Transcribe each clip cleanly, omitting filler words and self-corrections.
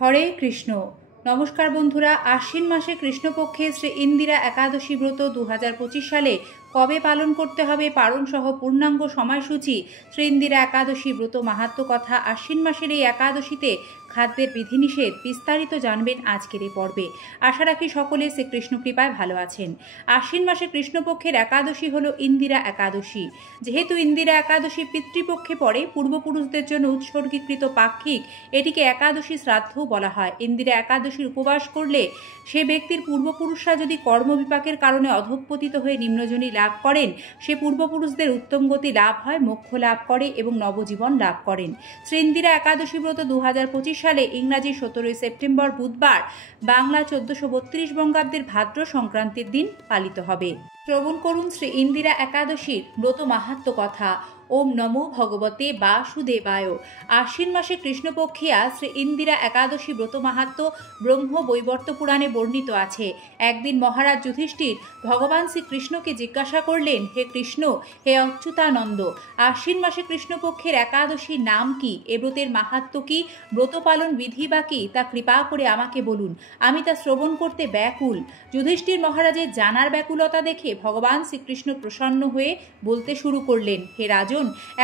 হরে কৃষ্ণ। নমস্কার বন্ধুরা, আশ্বিন মাসে কৃষ্ণপক্ষে শ্রী ইন্দিরা একাদশী ব্রত 2025 সালে কবে পালন করতে হবে পালন সহ পূর্ণাঙ্গ সময়সূচি, শ্রী ইন্দিরা একাদশী ব্রত মাহাত্ম্য কথা, আশ্বিন মাসের এই একাদশীতে খাদ্যের বিধিনিষেধ বিস্তারিত জানবেন আজকের এই পর্বে। আশা রাখি সকলে শ্রীকৃষ্ণ কৃপায় ভালো আছেন। আশ্বিন মাসে কৃষ্ণপক্ষের একাদশী হলো ইন্দিরা একাদশী। যেহেতু ইন্দিরা একাদশী পিতৃপক্ষে পড়ে, পূর্বপুরুষদের জন্য উৎসর্গীকৃত পাক্ষিক, এটিকে একাদশী শ্রাদ্ধও বলা হয়। ইন্দিরা একাদশীর উপবাস করলে সে ব্যক্তির পূর্বপুরুষরা যদি কর্মবিপাকের কারণে অধঃপতিত হয়ে নিম্নজনী লাভ করেন, সে পূর্বপুরুষদের উত্তম গতি লাভ হয়, মোক্ষ লাভ করে এবং নবজীবন লাভ করেন। শ্রী ইন্দিরা একাদশী ব্রত 2025 সালে ইংরাজি 17 সেপ্টেম্বর বুধবার, বাংলা 1432 বঙ্গাব্দের ভাদ্র সংক্রান্তির দিন পালিত হবে। শ্রবণ করুন শ্রী ইন্দিরা একাদশীর ব্রত মাহাত্ম্য কথা। ওম নমো ভগবতে বাসুদেবায়। আশ্বিন মাসে কৃষ্ণপক্ষিয়া শ্রী ইন্দিরা একাদশী ব্রত মাহাত্ম্য ব্রহ্ম বৈবর্ত পুরাণে বর্ণিত আছে। একদিন মহারাজ যুধিষ্ঠির ভগবান শ্রীকৃষ্ণকে জিজ্ঞাসা করলেন, হে কৃষ্ণ, হে অচ্যুতানন্দ, আশ্বিন মাসে কৃষ্ণপক্ষের একাদশীর নাম কি, এ ব্রতের মাহাত্ম্য কি, ব্রত পালন বিধি বা কি, তা কৃপা করে আমাকে বলুন, আমি তা শ্রবণ করতে ব্যাকুল। যুধিষ্ঠির মহারাজের জানার ব্যাকুলতা দেখে ভগবান শ্রীকৃষ্ণ প্রসন্ন হয়ে বলতে শুরু করলেন, হে রাজন,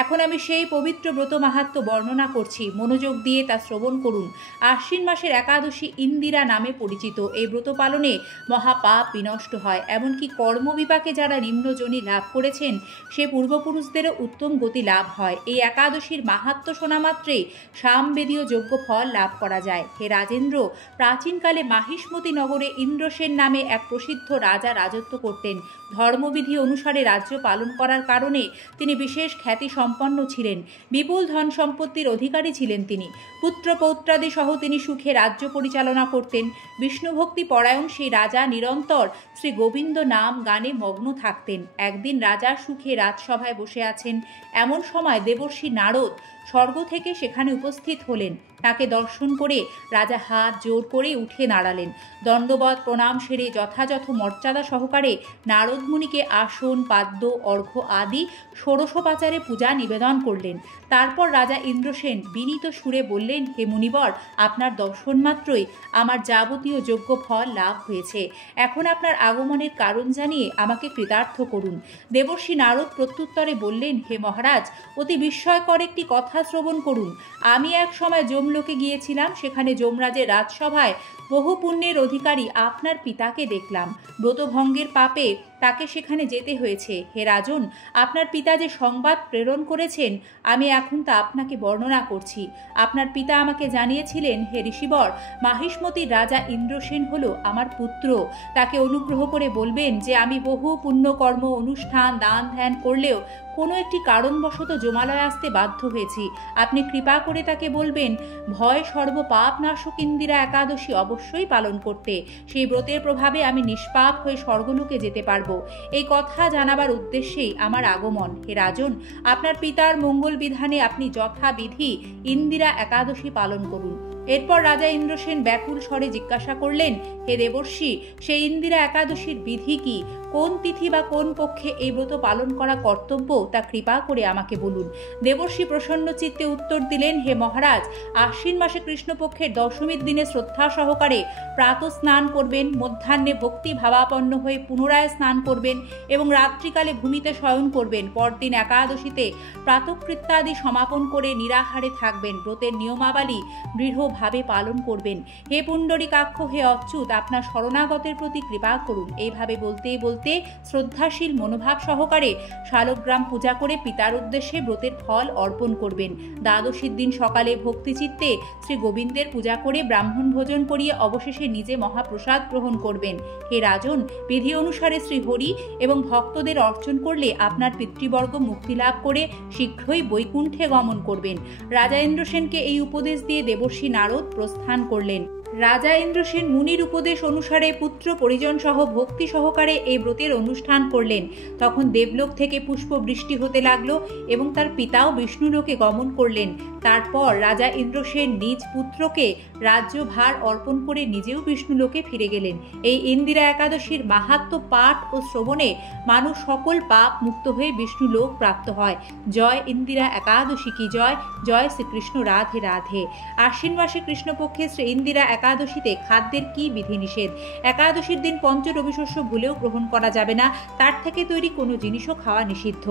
এখন আমি সেই পবিত্র ব্রত মাহাত্ম্য বর্ণনা করছি, মনোযোগ দিয়ে তা শ্রবণ করুন। আশ্বিন মাসের একাদশী ইন্দিরা নামে পরিচিত। এই ব্রত পালনে মহাপাপ বিনষ্ট হয়, এমনকি কর্মবিপাকে যারা নিম্নজনী লাভ করেছেন সে পূর্বপুরুষদেরও উত্তম গতি লাভ হয়। এই একাদশীর মাহাত্ম্য শোনা মাত্রেই সামবেদীয় যোগ্য ফল লাভ করা যায়। হে রাজেন্দ্র, প্রাচীনকালে মাহিষ্মতি নগরে ইন্দ্রসেন নামে এক প্রসিদ্ধ রাজা রাজত্ব করতেন। ধর্মবিধি অনুসারে রাজ্য পালন করার কারণে তিনি বিশেষ খ্যাতি সম্পন্ন ছিলেন। বিপুল ধন সম্পত্তির অধিকারী ছিলেন তিনি। পুত্র পৌত্রাদি সহ তিনি সুখে রাজ্য পরিচালনা করতেন। বিষ্ণুভক্তি পরায়ণ সেই রাজা নিরন্তর শ্রী গোবিন্দ নাম গানে মগ্ন থাকতেন। একদিন রাজা সুখে রাজসভায় বসে আছেন, এমন সময় দেবর্ষি নারদ স্বর্গ থেকে সেখানে উপস্থিত হলেন। তাকে দর্শন করে রাজা হাত জোর করে উঠে দাঁড়ালেন। দণ্ডবত প্রণাম সেরে যথাযথ মর্যাদা সহকারে নারদ মুনিকে আসন, পাদ্য, অর্ঘ্য আদি ষোড়শোপাচারে পূজা নিবেদন করলেন। তারপর রাজা ইন্দ্রসেন বিনীত সুরে বললেন, হে মুনিবর, আপনার দর্শন মাত্রই আমার যাবতীয় যোগ্য ফল লাভ হয়েছে। এখন আপনার আগমনের কারণ জানিয়ে আমাকে কৃতার্থ করুন। দেবর্ষি নারদ প্রত্যুত্তরে বললেন, হে মহারাজ, অতি বিস্ময়কর একটি কথা শ্রবণ করুন। আমি এক সময় যমলোকে গিয়েছিলাম, সেখানে যমরাজের রাজসভায় বহু পুণ্যের অধিকারী আপনার পিতাকে দেখলাম। ব্রতভঙ্গের পাপে তাকে সেখানে যেতে হয়েছে। হে রাজন, আপনার পিতা যে সংবাদ প্রেরণ করেছেন আমি এখন তা আপনাকে বর্ণনা করছি। আপনার পিতা আমাকে জানিয়েছিলেন, হে ঋষিবর, মাহিষ্মতির রাজা ইন্দ্রসেন হলো আমার পুত্র। তাকে অনুগ্রহ করে বলবেন যে আমি বহু পুণ্যকর্ম, অনুষ্ঠান, দান ধ্যান করলেও কোনো একটি কারণবশত যমালয়ে আসতে বাধ্য হয়েছি। আপনি কৃপা করে তাকে বলবেন ভয় সর্বপাপ নাশক ইন্দিরা একাদশী অবশ্যই পালন করতে। সেই ব্রতের প্রভাবে আমি নিষ্পাপ হয়ে স্বর্গলোকে যেতে পারবো। এই কথা জানাবার উদ্দেশ্যেই আমার আগমন। হে রাজন, আপনার পিতার মঙ্গল বিধানে আপনি যথাবিধি ইন্দিরা একাদশী পালন করুন। এরপর রাজা ইন্দ্রসেন ব্যাকুল স্বরে জিজ্ঞাসা করলেন, হে দেবর্ষি, সেই ইন্দিরা একাদশীর বিধি কি, কোন তিথি বা কোন পক্ষে এই ব্রত পালন করা কর্তব্য, তা কৃপা করে আমাকে বলুন। দেবর্ষি প্রসন্ন চিত্তে উত্তর দিলেন, হে মহারাজ, আশ্বিন মাসে কৃষ্ণপক্ষের দশমীর দিনে শ্রদ্ধা সহকারে প্রাতঃ স্নান করবেন, মধ্যাহ্নে ভক্তি ভাবাপন্ন হয়ে পুনরায় স্নান করবেন এবং রাত্রিকালে ভূমিতে শয়ন করবেন। পরদিন একাদশীতে প্রাতঃকৃত্যাদি সমাপন করে নিরাহারে থাকবেন। ব্রতের নিয়মাবলী দৃঢ়ভাবে পালন করবেন। হে পুণ্ডরীকাক্ষ, হে অচ্যুত, আপনার শরণাগতের প্রতি কৃপা করুন। এইভাবে বলতে বলতে শ্রদ্ধাশীল মনোভাব সহকারে শালগ্রাম পূজা করে পিতার উদ্দেশ্যে ব্রতের ফল অর্পণ করবেন। দ্বাদশীর দিন সকালে ভক্তিচিত্তে শ্রী গোবিন্দের পূজা করে ব্রাহ্মণ ভোজন করিয়ে অবশেষে নিজে মহাপ্রসাদ গ্রহণ করবেন। হে রাজন, বিধি অনুসারে শ্রী হরি এবং ভক্তদের অর্চন করলে আপনার পিতৃবর্গ মুক্তি লাভ করে শীঘ্রই বৈকুণ্ঠে গমন করবেন। রাজা ইন্দ্রসেনকে এই উপদেশ দিয়ে দেবর্ষি নারদ প্রস্থান করলেন। রাজা ইন্দ্রসেন মুনির উপদেশ অনুসারে পুত্র পরিজন সহ ভক্তি সহকারে এই ব্রতের অনুষ্ঠান করলেন। তখন দেবলোক থেকে পুষ্প বৃষ্টি হতে লাগলো এবং তার পিতাও বিষ্ণুলোকে গমন করলেন। তারপর রাজা ইন্দ্রসেন নিজ পুত্রকে রাজ্যভার অর্পণ করে নিজেও বিষ্ণুলোকে ফিরে গেলেন। এই ইন্দিরা একাদশীর মাহাত্ম্য পাঠ ও শ্রবণে মানুষ সকল পাপ মুক্ত হয়ে বিষ্ণুলোক প্রাপ্ত হয়। জয় ইন্দিরা একাদশী কি জয়। জয় শ্রীকৃষ্ণ, রাধে রাধে। আশ্বিন মাসে কৃষ্ণপক্ষে শ্রী ইন্দিরা একাদশীতে খাদ্যের কি বিধিনিষেধ? একাদশীর দিন পঞ্চ রবিশস্য ভুলেও গ্রহণ করা যাবে না, তার থেকে তৈরি কোনো জিনিসও খাওয়া নিষিদ্ধ।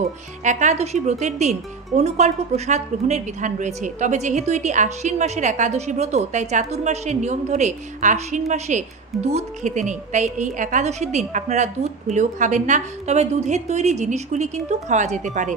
একাদশী ব্রতের দিন অনুকল্প প্রসাদ গ্রহণের বিধান রয়েছে। তবে যেহেতু এটি আশ্বিন মাসের একাদশী ব্রত, তাই চাতুর্মাসের নিয়ম ধরে আশ্বিন মাসে দুধ খেতে নেই। তাই এই একাদশীর দিন আপনারা দুধ ভুলেও খাবেন না, তবে দুধের তৈরি জিনিসগুলি কিন্তু খাওয়া যেতে পারে।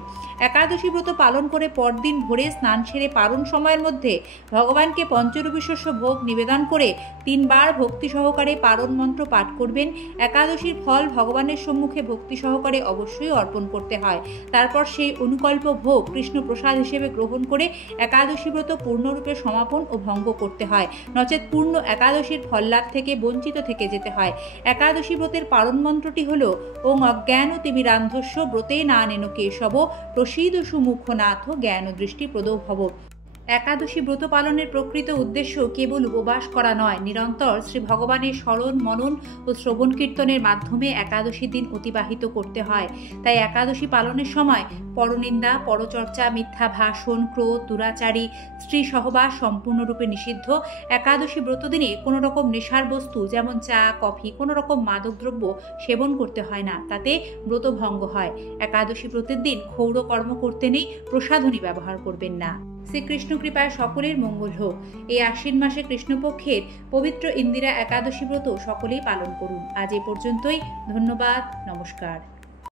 একাদশী ব্রত পালন করে পরদিন ভোরে স্নান সেরে পারণ সময়ের মধ্যে ভগবানকে পঞ্চরবিশস্য ভোগ নিবেদন করে 3 বার ভক্তি সহকারে পারণ মন্ত্র পাঠ করবেন। একাদশীর ফল ভগবানের সম্মুখে ভক্তি সহকারে অবশ্যই অর্পণ করতে হয়। তারপর সেই অনুকল্প ভোগ কৃষ্ণ প্রসাদ হিসেবে গ্রহণ করে একাদশী ব্রত পূর্ণরূপে সমাপন ও ভঙ্গ করতে হয়, নচেত পূর্ণ একাদশীর ফল লাভ থেকে বঞ্চিত থেকে যেতে হয়। একাদশী ব্রতের পারণ মন্ত্রটি হল ওং অজ্ঞান তিমিরান্ধস্য ব্রতে নানেন কেশব প্রসীদ সুমুখনাথ জ্ঞান দৃষ্টি প্রদ ভব। একাদশী ব্রত পালনের প্রকৃত উদ্দেশ্য কেবল উপবাস করা নয়, নিরন্তর শ্রী ভগবানের স্মরণ মনন ও শ্রবণ কীর্তনের মাধ্যমে একাদশী দিন অতিবাহিত করতে হয়। তাই একাদশী পালনের সময় পরনিন্দা, পরচর্চা, মিথ্যা ভাষণ, ক্রোধ, দুরাচারী, স্ত্রী সহবাস সম্পূর্ণরূপে নিষিদ্ধ। একাদশী ব্রত দিনে কোনো রকম নেশার বস্তু যেমন চা, কফি, কোনো রকম মাদকদ্রব্য সেবন করতে হয় না, তাতে ব্রত ভঙ্গ হয়। একাদশী ব্রতের দিন ক্ষৌর কর্ম করতে নেই, প্রসাধনী ব্যবহার করবেন না। শ্রীকৃষ্ণ কৃপায় সকলের মঙ্গল হোক। এই আশ্বিন মাসে কৃষ্ণপক্ষের পবিত্র ইন্দিরা একাদশী ব্রত সকলেই পালন করুন। আজ এ পর্যন্তই। ধন্যবাদ, নমস্কার।